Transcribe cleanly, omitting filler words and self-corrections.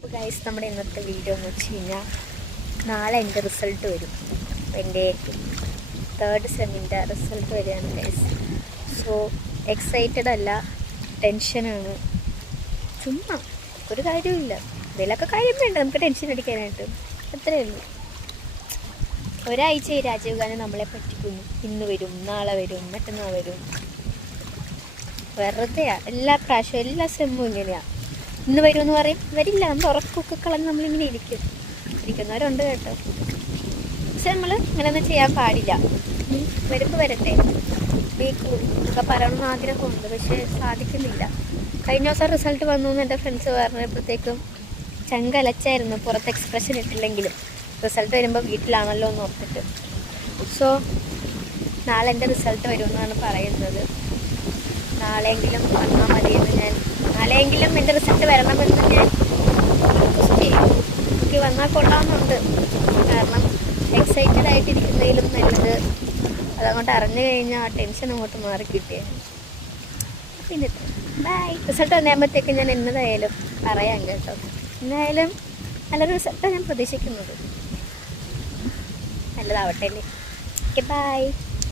അപ്പോൾ ഗൈസ്, നമ്മുടെ ഇന്നത്തെ വീഡിയോ എന്ന് വെച്ച് കഴിഞ്ഞാൽ നാളെ എൻ്റെ റിസൾട്ട് വരും. എൻ്റെ 3rd സെമ്മിൻ്റെ റിസൾട്ട് വരികയാണ് ഗൈസ്. സോ എക്സൈറ്റഡ് അല്ല, ടെൻഷനാണ്. ചുമ്മാ ഒരു കാര്യമില്ല, ഇതിലൊക്കെ കാര്യം വേണ്ട നമുക്ക് ടെൻഷൻ അടിക്കാനായിട്ട്. അത്രയേ ഉള്ളൂ. ഒരാഴ്ചയായി രാജീവ് ഗാന്ധി നമ്മളെ പറ്റിക്കുന്നു. ഇന്ന് വരും, നാളെ വരും, മറ്റന്നാൾ വരും. വെറുതെയാണ് എല്ലാ പ്രാവശ്യവും, എല്ലാ സെമ്മും ഇങ്ങനെയാണ്. ഇന്ന് വരുമെന്ന് പറയും, വരില്ല. നമ്മൾ ഉറക്കൊക്കെ കളഞ്ഞ് നമ്മളിങ്ങനെ ഇരിക്കുന്നവരുണ്ട് കേട്ടോ. പക്ഷെ നമ്മൾ ഇങ്ങനെയൊന്നും ചെയ്യാൻ പാടില്ല. വരുമ്പോൾ വരട്ടെ ഒക്കെ പറയണമെന്ന് ആഗ്രഹമുണ്ട്, പക്ഷേ സാധിക്കുന്നില്ല. കഴിഞ്ഞ ദിവസം റിസൾട്ട് വന്നു എന്ന് എൻ്റെ ഫ്രണ്ട്സ് പറഞ്ഞപ്പോഴത്തേക്കും ചങ്കലച്ചായിരുന്നു. പുറത്ത് എക്സ്പ്രഷൻ ഇട്ടില്ലെങ്കിലും റിസൾട്ട് വരുമ്പോൾ വീട്ടിലാണല്ലോ എന്ന് ഓർത്തിട്ട്. സോ നാളെ എൻ്റെ റിസൾട്ട് വരുമെന്നാണ് പറയുന്നത്. നാളെയെങ്കിലും വന്നാൽ മതിയെന്ന് നാളെയെങ്കിലും എൻ്റെ റിസൾട്ട് വരണമെന്ന് ഞാൻ എനിക്ക് വന്നാൽ കൊള്ളാമെന്നുണ്ട്. കാരണം എക്സൈറ്റഡ് ആയിട്ടിരിക്കുന്നതിലും നല്ലത് അതങ്ങോട്ട് അറിഞ്ഞു കഴിഞ്ഞാൽ ആ ടെൻഷൻ അങ്ങോട്ട് മാറി കിട്ടിയത്. പിന്നെ ബൈ. റിസൾട്ട് വന്നേമ്പത്തേക്ക് ഞാൻ എന്നതായാലും പറയാം കേട്ടോ. എന്നായാലും നല്ലൊരു റിസൾട്ടാണ് ഞാൻ പ്രതീക്ഷിക്കുന്നത്. നല്ലതാവട്ടെ അല്ലേ. Okay, by.